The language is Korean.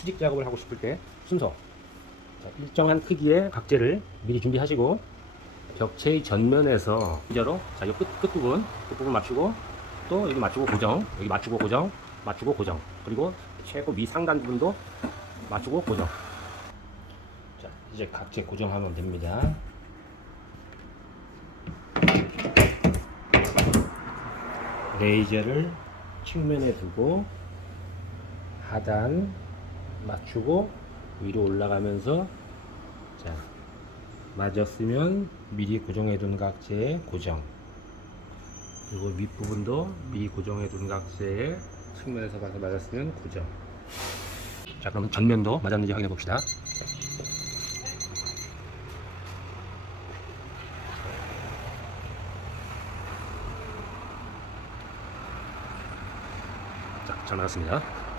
수직 작업을 하고 싶을 때 순서. 자, 일정한 크기의 각재를 미리 준비하시고 벽체의 전면에서 기자로 자, 이 끝, 끝부분 끝부분 맞추고 또 여기 맞추고 고정 여기 맞추고 고정 맞추고 고정. 그리고 최고 위 상단 부분도 맞추고 고정. 자 이제 각재 고정하면 됩니다. 레이저를 측면에 두고 하단 맞추고 위로 올라가면서 자 맞았으면 미리 고정해 둔 각재에 고정. 그리고 윗부분도 미리 고정해 둔 각재에 측면에서 봐서 맞았으면 고정. 자 그럼 전면도 맞았는지 확인해 봅시다. 자 잘 맞았습니다